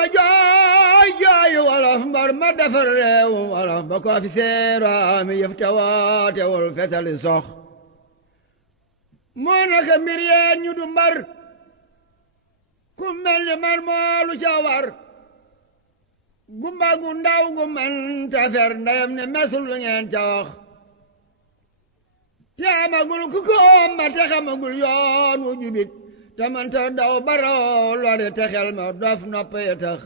ma jooy jooy wolof mbar ma defar réew wolof ba ko fi seeraami yëf te wootewul fetali sox moo naka mbir yeen ñu du mbar ku mel ni man moolu ca war gumba gu ndaw gu man tafer ndeyam ne mesul lu ngeen ca wax te amagul ku ko ma te xamagul yoon wu jubit te man ta daw baraw lori te xel ma dof nopp yi tax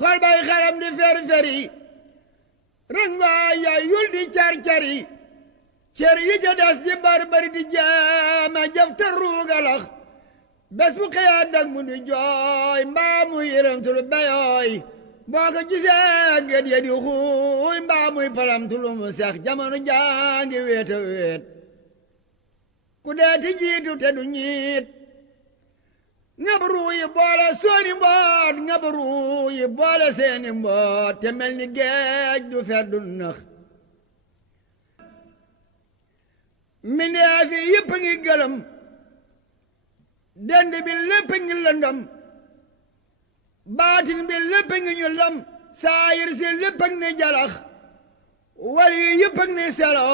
xol bay xaram di fer-feri rëngoo yaay yul di car-cari cër yi ca des di bari di jaama jëf te ruugalax bés bu xëyaat dag mu di jooy mbaa mu yërëmtul bayooy boo ko gisee gët ya di xuuy mbaa muy palamtulu mu sex jamono jaangi wéeta wéet ku dee ti jiitu te du ñiit ngab ruu yi boole sooni mboot ngab ruu yi boole seeni mboot te mel ni géej du fet du nax mindeef yi yëpp ngi gëlëm dend bi lépp ngi lëndëm baatin bi lépp ngi ñu lam saayir si lépp ngi jalax wal yi yëpp ngi selo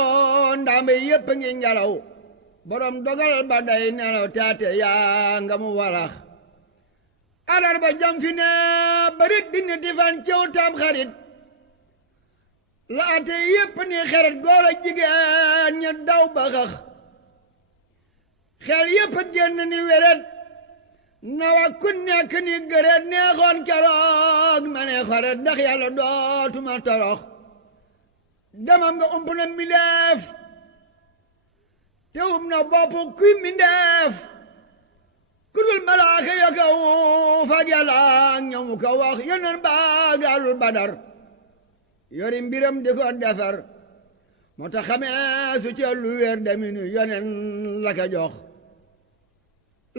ndambe yëpp ngi ngelaw borom dogal ba day nelaw taate yaa nga mu walax alarba jam fi ne barit dina tifan cew tam xarit la ate yëpp ni xeret góor a jigéen ña daw ba xax xel yëpp génn ni weret nawa ku nekk ni gëreet neexoon keroog ma ne xoret ndax yàlla dootuma torox demam nga ump na mileef te um na bopp kuy mindeef ku dul malaaka ya ka fag yàlla ñamu ka wax yeneen baagaalul badar yori mbiram di ko defar moo tax xamee su ca lu wér deminu yonen la ka jox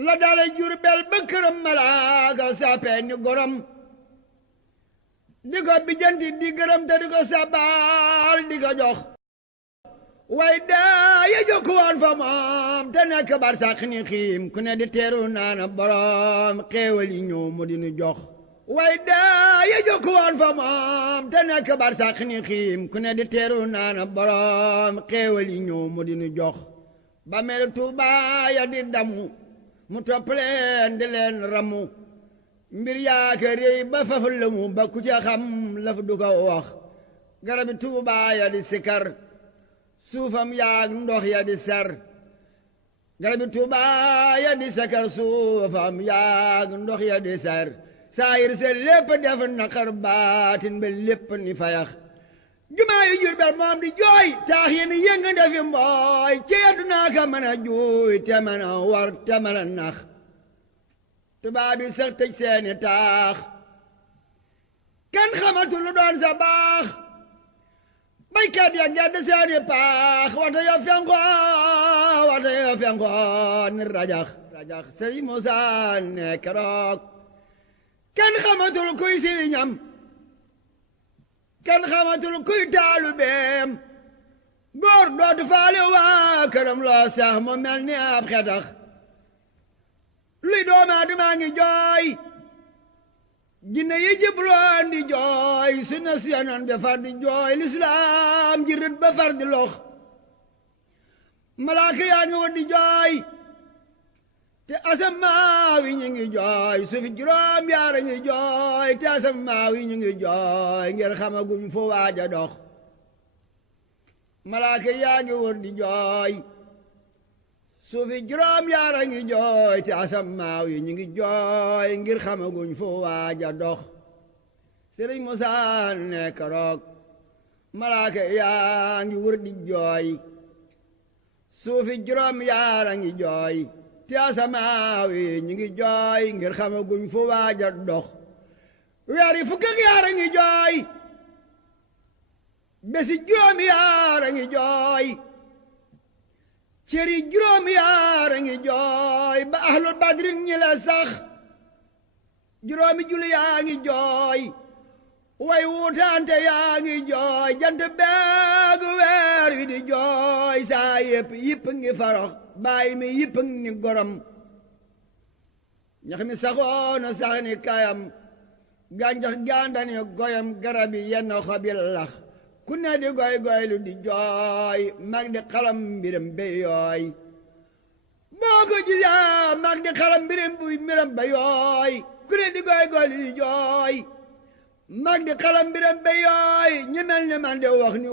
la dale Jurbel ba këram malaaka sappee ni gorom di ko bijanti di gërëm te di ko sabaal di ko jox way daa ya jokku woon fa moom te nekk bar sax ni xiim ku ne di teeru naana borom xéewal yi ñëw mu di nu jox way daa ya jokku woon fa moom te nekk bar sax ni xiim ku ne di teeru naana borom xéewal yi ñëw mu di nu jox ba mel Tuubaa ya di damu mu topp leen di leen ramu mbir yaaka réy ba faf lëmu ba ku ca xam laf du ko wax garabi Tuubaa ya di sikar suufam yaag ndox ya di ser garabi Tuubaa ya di sikar suufam yaag ndox ya di ser saayir se lépp def naqar baatin ba lépp ni fayax jumaa yu Jurbel moom di jooy taax yi ni yënga defi mbooy ci àdduna ka mën a juuy te mën a war te mën a nax tubaab bi sax tëj seeni taax kenn xamatul lu doon sa baax baykat ya gedd seeni paax wata ya fenko ni rajax sëy Musaa ne keroog kenn xamatul kuy sëriñam kenn xamatul kuy taalubeem góor dootu faale waa këram loo sax mu mel ni ab xetax luy doomaa dimaa ngi jooy jinne yi jibloon di jooy sunna si yonon bi far di jooy lislaam ji rët ba far di lox malaaka yaa ngi woon di jooy te asamaaw yi ñu ngi jooy suufi juróom yaara ngi jooy te asamaaw yi ñu ngi jooy ngir xamaguñ fu waaja dox malaaka yaa ngi wër di jooy suufi juróom yaara ngi jooy te asamaaw yi ñu ngi jooy ngir xamaguñ fu waaja dox Sëriñ Musaa ne keroog malaaka yaa ngi wër di jooy suufi juróom yaara ngi jooy te asamaaw yi ñu ngi jooy ngir xamaguñ fu waaja dox weer yi fukk ak yaara ngi jooy bési juróom yaara ngi jooy cëri juróom yaara ngi jooy ba ahlul badrin ñi la sax juróomi jul yaa ngi jooy way wuutaante yaa ngi jooy jant beeg weer wi di jooy saa yëpp ngi farox bàyyi mi yëpp ni gorom ñax mi saxoona sax ni kayam gàncax gàndani goyam garab yi yenn xobi lax ku ne di goy goylu di jooy mag di xalam mbiram ba yooy boo ko gisee mag di xalam mbiram ba yooy ku ne di goy goylu di jooy mag di xalam mbiram ba yooy ñi mel ni man di wax ni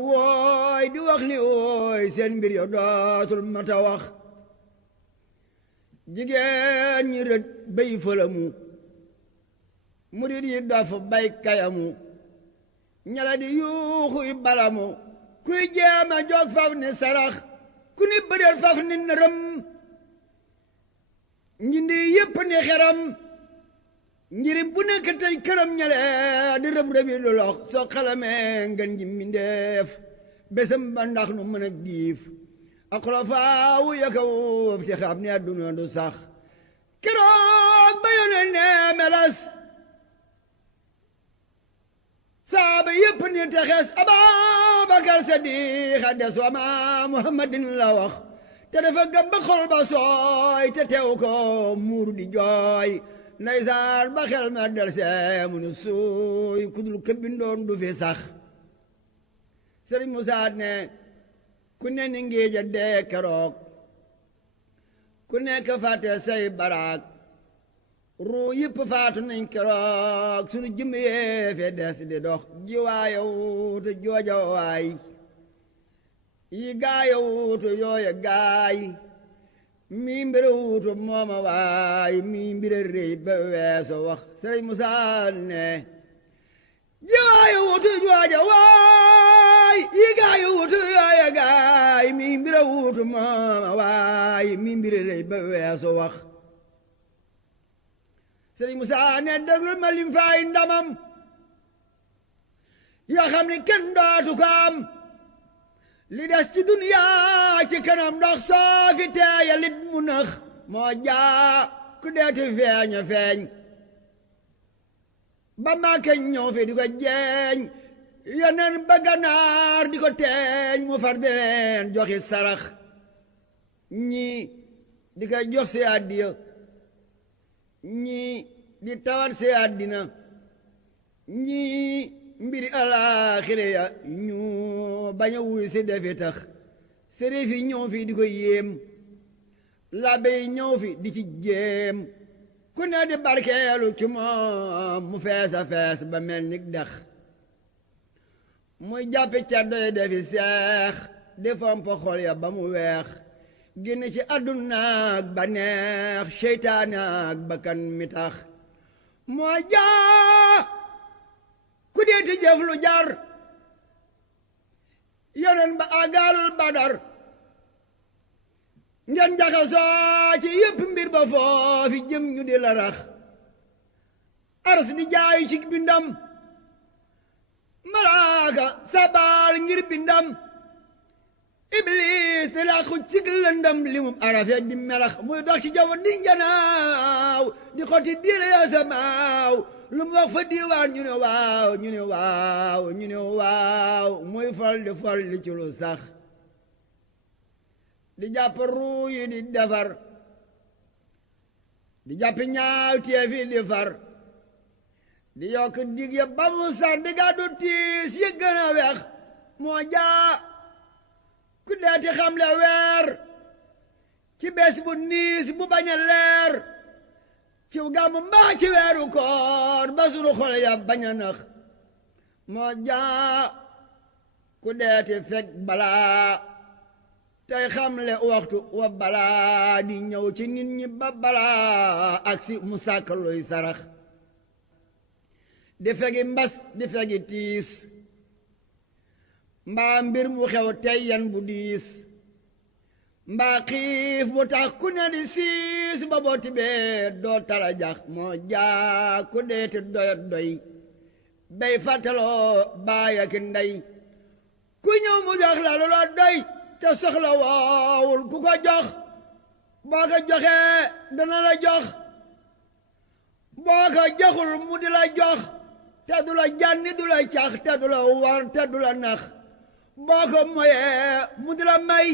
wooy seen mbir yo dootul mata wax jigéen ñi rët bay fëlamu murid yi dof bay kayamu ñala di yuuxuy balamu kuy jéema joog faf ni sarax ku ni bëdeel faf ni nërëm njindi yëpp ni xeram njirim bu nekk tey këram ñale di rëb-rëbi lu lox soo xalamee ngeen ji mbindeef bésam ba ndax nu mën a giif ak xulafaawu yaka wóof ci xam ni àdduna du sax keroog ba yónnee ne melas saaba yëpp ni texees Ababakar Sadiq a des wa ma Muhammadin la wax te dafa gëm ba xol ba sooy te teew ko muuru di jooy ndeysaan ba xel ma del see mu nu suuy kudul këbbindoon du fi sax Sëriñ Musaa ne ku ne ni ngéeja dee keroog ku nekk fàtte say baraak ruu yëpp faatu nañ keroog sunu jëmm yee fee des di dox jiwaayawutu jooja waay yi gaayawutu yooya gaay mii mbira wuutu mooma waay mii mbira rëy ba weeso wax Sëriñ Musaa ne jiwaayawutu jooja waay yi gaayawutu yooya gaay mii mbira wuutu mooma waay mii mbira rëy ba weeso wax Sëriñ Musaa ne déglul ma lim faay ndamam yoo xam ni kenn dootu ko am li des ci duniyaa ci kanam ndox soo fi teeya lit mu nëx moo jaa ku deeti feeñ a feeñ ba Màkka ñëw fi di ko jeeñ yeneen ba Gànnaar di ko teeñ mu far di leen joxi sarax ñii di ko jox si àddiya ñii di tawat si àddina ñii mbiri alaaxira ya ñu bañ a wuy si defi tax sëriñ fi ñëw fi di ko yéem labbe yi ñëw fi di ci jéem ku ne di barkeelu ci moom mu fees a fees ba mel ni dex muy jàppi caddo yi defi seex di fomp xol ya ba mu weex génn ci àdduna ak ba neex seytaane ak bakkan mi tax moo jaa ku deeti jëf lu jar yonen ba àggalul Badar ngeen jaxasoo ci yëpp mbir ba foofi jëm ñu di la rax ars di jaay ci bindam malaaka sabal ngir bindam Iblis di làqu ci lëndam li mu arafe di melax muy dox ci jaww di njanaaw di xotti diire ya samaaw lu mu wax fa diiwaan ñu ne waaw ñu ne waaw ñu ne waaw muy fol di ci lu sax di jàpp ruu yi di defar di jàpp ñaaw teefi di far di yokk dig ya ba mu sax di gàddu tiis yi gën a weex moo jaa ku deeti xamle weer ci bés bu niis bu bañ a leer ciw gàmmu mbaa ci weeru koor ba sunu xol ya bañ a nax moo jaa ku deeti fekk balaa tey xamle waxtu wa balaa di ñëw ci nit ñi ba balaa ak si mu sàkk luy sarax di fegi mbas di fegi tiis mbaa mbir mu xew tey yan bu diis mbaa xiif bu tax ku ne di siis ba boo tibee doo tala jax moo jaa ku deeti doyat doy bay fàttaloo baay ak ndey ku ñëw mu jox la lu la doy te soxla woowul ku ko jox boo ko joxee dana la jox boo ko joxul mu di la jox te du la jànni du la cax te du la war te du la nax boo ko moyee mu di la may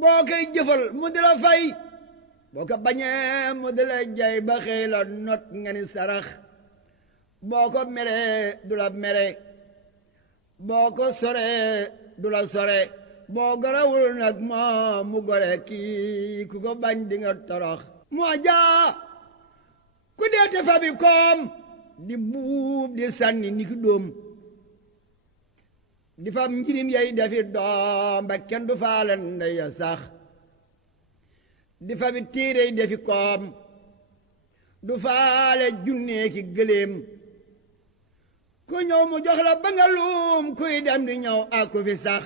boo koy jëfal mu di la fay boo ko bañee mu di la jay ba xëy la not nga ni sarax boo ko meree du la mere boo ko soree du la sore boo gorawul nag moo mu gore kii ku ko bañ di nga torox moo jaa ku deete fa bi koom di buub di sànni ni ki dóom di fam njirim yey defi doom ba kenn du faale ndey ya sax di fa bi téere yi defi koom du faale junnee ki gëléem ku ñëw mu jox la ba nga luum kuy dem di ñëw ak ku fi sax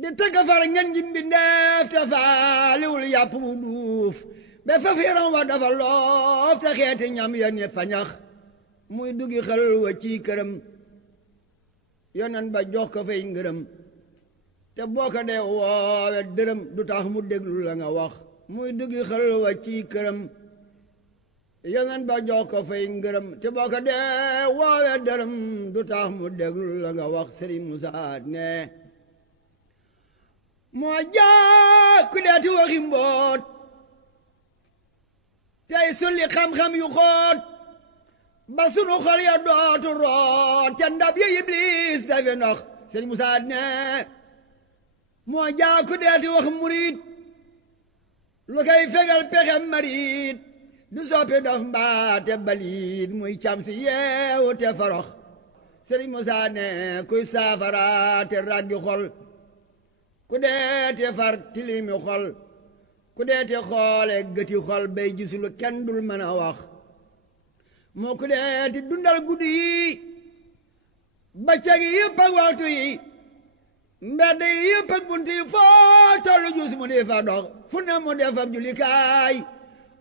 di tëgg far ngeen ji mbindeef te faaliwul yàpp bu duuf ba faf yaram wa dafa loof te xeeti ñam ya ne fañax muy duggi xel wa ci këram yonan ba jox ko fay ngërëm te boo ko dee woowe dërëm du tax mu déglu la nga wax muy duggi xel wa ci këram yonan ba jox ko fay ngërëm te boo ko dee woowe dërëm du tax mu déglu la nga wax Sëriñ Musaa ne moo jaa ku deeti waxi mboot tey sulli xam-xam yu xóot ba sunu xol ya dootu root ca ndab yi Iblis dafe ndox Sëriñ Musaa ne moo jaa ku deeti wax murit lu koy fegal pexe marit du soppi dof mbaate balit muy cam si yeewu te farox Sëriñ Musaa ne kuy saafara te raggi xol ku deete far tilimi xol ku deete xoole gëti xol bay gisulu kenn dul mën a wax moo ku deete dundal guddi yi bëccëg yi yëpp ak waxtu yi mbedd yi yëpp ak bunt yi foo tollu jus mu di fa dox fu ne mu defab julikaay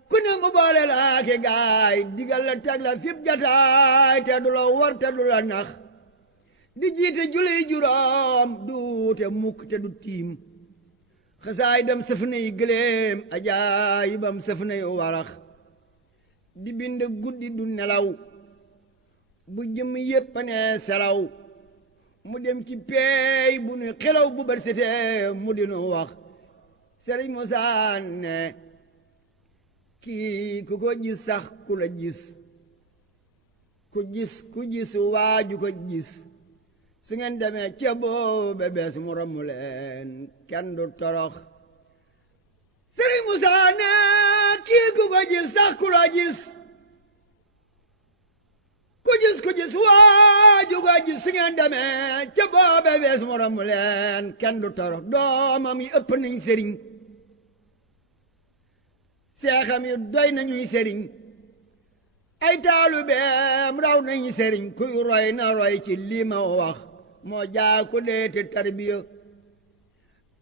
ku ne mu boole laa ki gaay digal la teg la fip jataay te du la war te du la nax di jiite julli juróom duute mukk te du tiim xasaay dem sëf na yi gëléem ajaayibam sëf na yi warax di bind guddi du nelaw bu jëm yépp ne selaw mu dem ci peey bu nu xelaw bu bët setee mu dinu wax Sëriñ Musaa ne kii ku ko gis sax ku la gis ku gis waaju ko gis su ngeen demee ca boobe bees mu ramu leen kenn du torox Sëriñ Musaa ne kii ku ko gis sax ku la gis ku gis waaju ko gis su ngeen demee ca boobe bees mu ramu leen kenn du torox doomam yi ëpp nañ sëriñ seexam yi doy nañuy sëriñ ay taalubeem raw nañu sëriñ kuy roy na roy ci lii ma wax moo jaa ku deeti tarbiya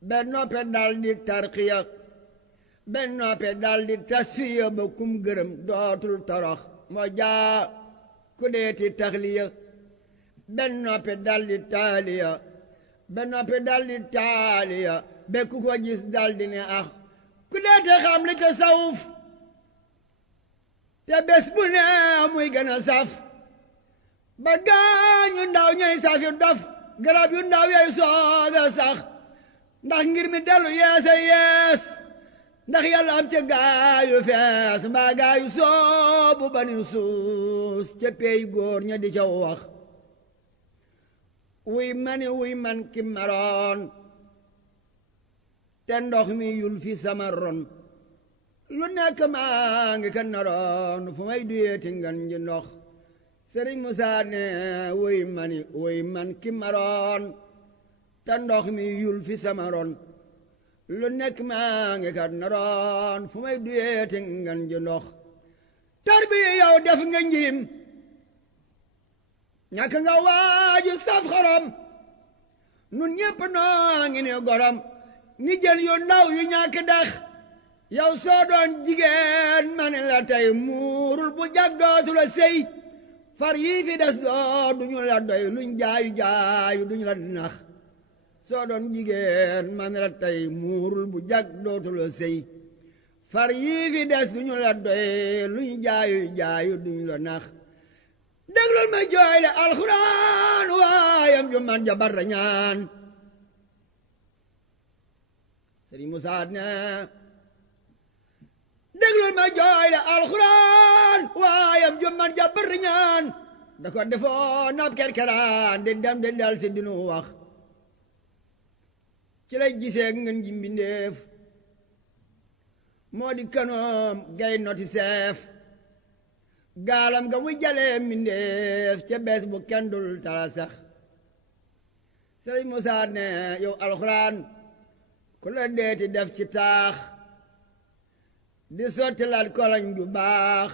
ben noppe dal di tarqiya ben noppe dal di tasfiya ba kum gërëm dootul torox moo jaa ku deeti taxliya ben noppe dal di taaliya ben noppe dal di taaliya be ku ko gis dal di ne ah ku deeti xam li tasawuf te bés bu ne muy gën a saf ba gaañu ndaw ñooy safi dof garab yu ndaw yooy sooga sax ndax ngir mi dellu yeesa yees ndax yàlla am ca gaayu fees mbaa gaayu soobu bani suus ca peey góor ña di ca wax wuy man ki maroon te ndox mi yul fi sama ron lu nekk maa ngi ka naroon fu may duyeeti ngan ji ndox Sëriñ Musaa ne wuy man ki maroon te ndox mi yul fi sama ron lu nekk maa ngi ka naroon fu may duyeeti ngan ji ndox tarbiya yow def nga njirim ñàkk nga waaju saf xorom nun ñépp noo ngi ne gorom ni jël yu ndaw yu ñàkk dax yow soo doon jigéen ma ne la tey muurul bu jag dootu la sëy far yii fi des doo duñu la doy luñ jaayu duñu la nax soo doon jigéen ma ne la tey muurul bu jag dootu la sëy far yii fi des duñu la doy luñ jaayu duñu la nax déglul ma jooy le alxuraan waayam ju man ja barra ñaan Sëriñ Musaa ne déglul ma jooy le alxuraan waayam ju man ja barra ñaan da ko defoon ab kerkeraan di dem di dal si dinu wax ci lay gisee ngeen ji mbindéef moo di kanoom gay noti seef gaalam nga muy jalee mbindéef ca bees bu kenn dul tala sax Sëriñ Musaa ne yow alxuraan ku la deeti def ci taax di sotti laat koloñ ju baax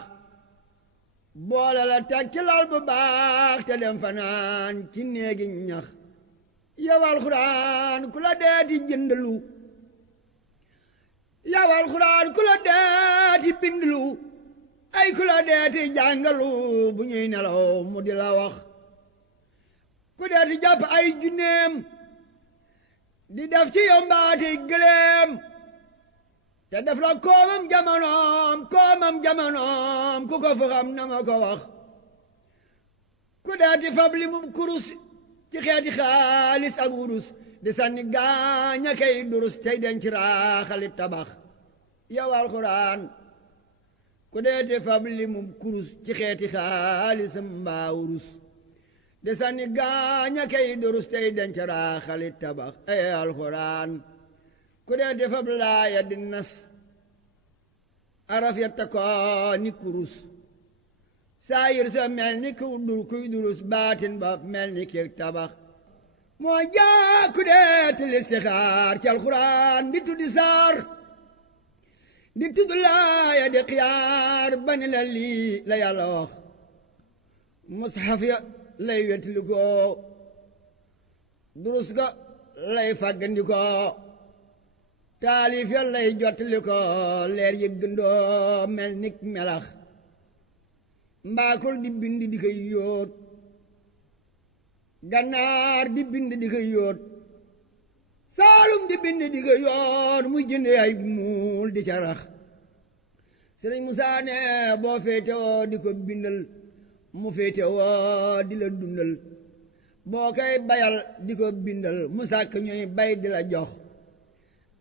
boole la teg ci lal bu baax te dem fanaan ci néegi ñax yow alxuraan ku la deeti jëndlu yow alxuraan ku la deeti bindlu ay ku la deeti jàngalu bu ñuy nelaw mu di la wax ku deeti jàpp ay junneem di def ci yow mbaati gëléem te def la koomam jamonoom ku ko fu xam na ma ko wax ku deeti fab li mu kurus ci xeeti xaalis ak wurus di sànni gaaña kay durus tey denc raaxali tabax yow alxuraan ku deeti fab li mu kurus ci xeeti xaalis mbaa wurus di sànni gaaña kay durus tey denc raaxali tabax ay alxuraan ku deeti fab laaya di nas araf ya takoo ni kurus saayir sa mel ni kuy durus baatin ba mel ni keek tabax moo jaaku deeti listixaar ci alxuraan di tuddi saar di tudd laaya di xiyaar bani la lii la yàlla wax mushaf ya lay wetli ko durus ga lay fàggandi ko taalif ya lay jottali ko leer yëggandoo mel nik melax mbaakol di bind di koy yóot gannaar di bind di koy yóot saalum di bind di koy yóot muy jënd ay muul di carax Sëriñ Musaa ne boo féete woo di ko bindal mu féete woo di la dundal boo koy bayal di ko bindal mu sàkk ñuy bay di la jox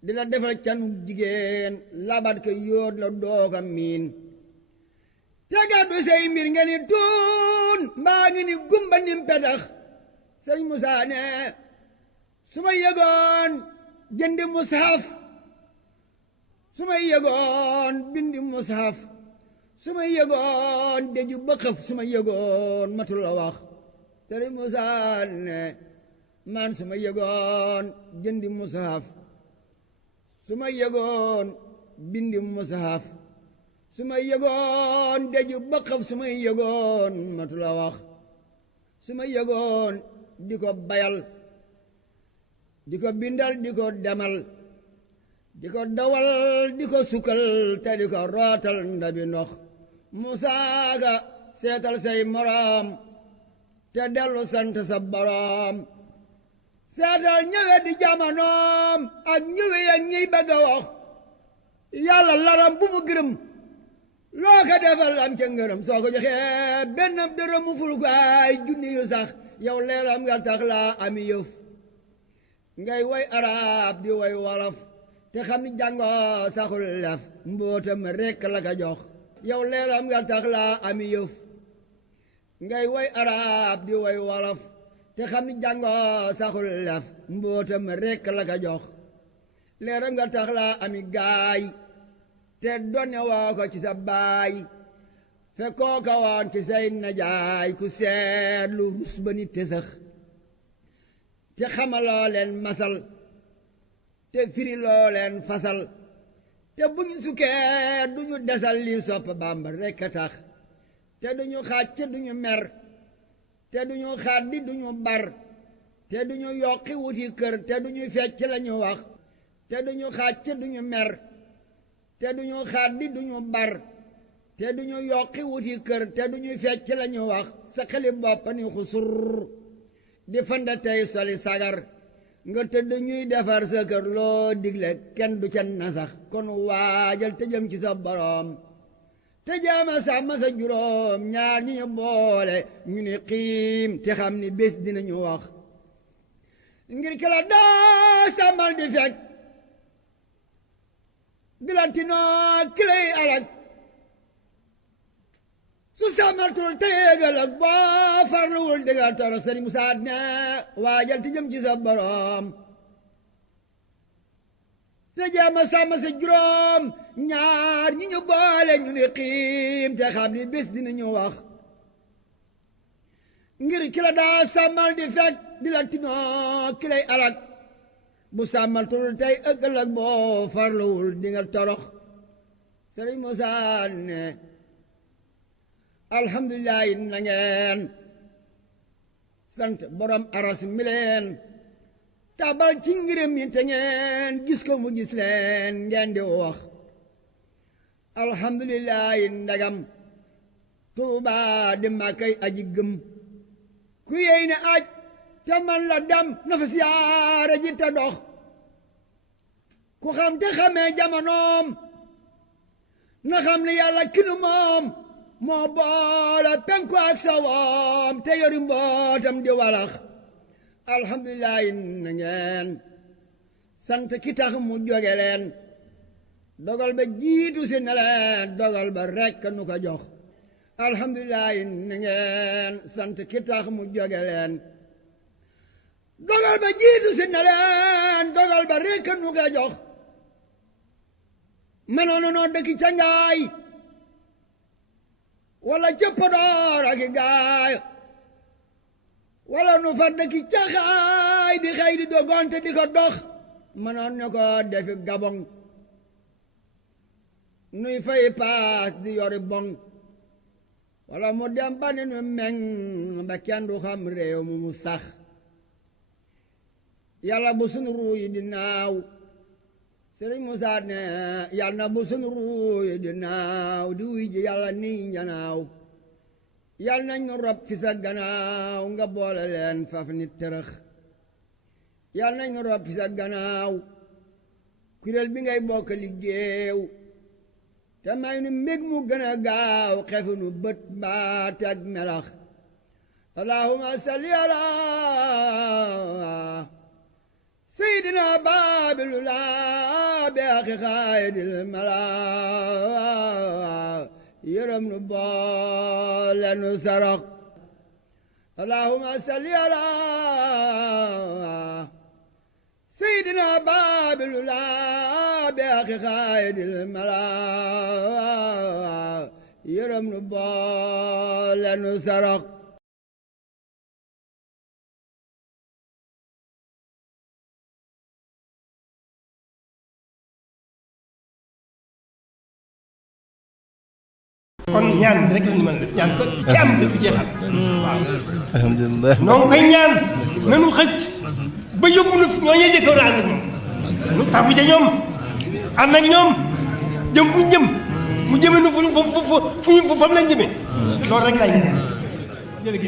di la defal canu jigéen labat ko yóot la dooga miin tegaat bi say mbir nga ni tuun mbaa ngi ni gumba nim petax Sëriñ Musaa ne su ma yëgoon jëndi mushaf su ma yëgoon bindi mushaf su ma yëgoon deju ba xëf su ma yëgoon matul la wax Sëriñ Musaa ne man su ma yëgoon jëndi mushaf su ma yëgoon bindi mushaf su ma yëgoon deju ba xëf su ma yëgoon matul la wax su ma yëgoon di ko bayal di ko bindal di ko demal di ko dawal di ko sukkal te di ko rootal ndabi ndox Musaa ga seetal say moroom te dellu sant sa boroom seetal ñëwe di jamanoom ak ñëwe ya ñiy bëgg a wax yàlla laram bu mu gërëm loo ko defal am ca ngërëm soo ko joxee benn dërëm mu ful ko ay junni yu sax yow leeram nga tax laa ami yëf ngay woy arab di woy wolof te xam ni jàngoo saxul lef mbootam rekk la ko jox yow leeram nga tax laa ami yëf ngay woy arab di woy wolof te xam ni jàngoo saxul lef mbootam rekk la ko jox leeram nga tax laa ami gaay te donne woo ko ci sa baay fekkoo ko woon ci say najaay ku seetlu rus ba ni tësëx te xamaloo leen masal te firiloo leen fasal te bu ñu sukkee du ñu desal lii sopp Bàmba rekk a tax te du ñu xaaj te du ñu mer te du ñu xaddi du ñu bar te du ñu yokki wuti kër te du ñu fecc la ñu wax te du ñu xaaj te du ñu mer te du ñu xaddi du ñu bar te du ñu yokki wuti kër te du ñu fecc la ñu wax sa xeli bopp ni xusur di fanda tey soli sagar nga tëdd ñuy defar sa kër loo digle kenn du ca nasax kon waajal te jëm ci sa boroom te jaama sàmm sa juróom ñaar ñi ñu boole ñu ni xiim te xam ni bés dinañu wax ngir ki la daa sàmmal di fekk di la tinoo ki lay alak su sàmmatul téegal ak boo farluwul digal toro Sëriñ Musaa ne waajal ti jëm ci sa borom te jéema sàmm si juróom ñaar ñi ñu boole ñu ni xiim te xam ni bés dinañu wax ngir ki la daa sàmmal di fekk di la tinoo ki lay alak bu sàmmaltul tey ëggalak boo farluwul di nga torox Sëriñ Musaa ne alhamdulillahi na ngeen sant borom aras mi leen tabal ci ngërëm yi te ngeen gis ko mu gis leen ngeen di wax alhamdulillahi ndagam Tuuba di Mbàkkay aji gëm ku yey ne aj te man la dem na fa siyaare ji te dox ku xam te xamee jamonoom na xam ne yàlla kinu moom moo boole penku ak sawoom te yori mbootam di walax alhamdulillahi na ngeen sant ki tax mu joge leen dogal ba jiitu si ne leen dogal ba rekk nu ko jox alhamdulillahi na ngeen sant ki tax mu joge leen dogal ba jiitu si ne leen dogal ba rekk nu ko jox mënoon noo dëkki ca ngaay wala ca Podor ak i gaay wala nu fa dëkki ca xaay di xëy di dogonte di ko dox mënoon ne ko defi Gabon nuy fay paas di yori bong wala mu dem ba ni nu meng ba kenn du xam réew mu sax yàlla bu sunu ruu yi di naaw Sëriñ Musaa ne yàlla na bu sunu ruu yi di naaw di wuy ji yàlla nii njanaaw yàlla nañ nu rob fi sa gannaaw nga boole leen faf nit tërëx yàlla nañ nu rob fi sa gannaaw kuréel bi ngay bokk liggéew te may nu mbég mu gën a gaaw xefu nu bët mbaate ak melax allahumma salli ala seydina baabilullah bi axi xaayidil mala yërëm nu boole nu sarax allahumma salli ala seydina baabilullah bi axi xaayidil mala yërëm nu boole nu sarax kon ñaan rek la ñu mën a def ñaan ko ci am jël bu jeexal waaw alhamdulilah noo ngi koy ñaan nanu xëcc ba yóbbu nu ñoo ñee jëkkoon ànd ak ñoom nu tabu ca ñoom ànd ak ñoom jëm fu ñu jëm mu jëme nu fu ñu fam lañ jëmee loolu rek laay ñaan jërë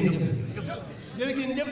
ngeen jëf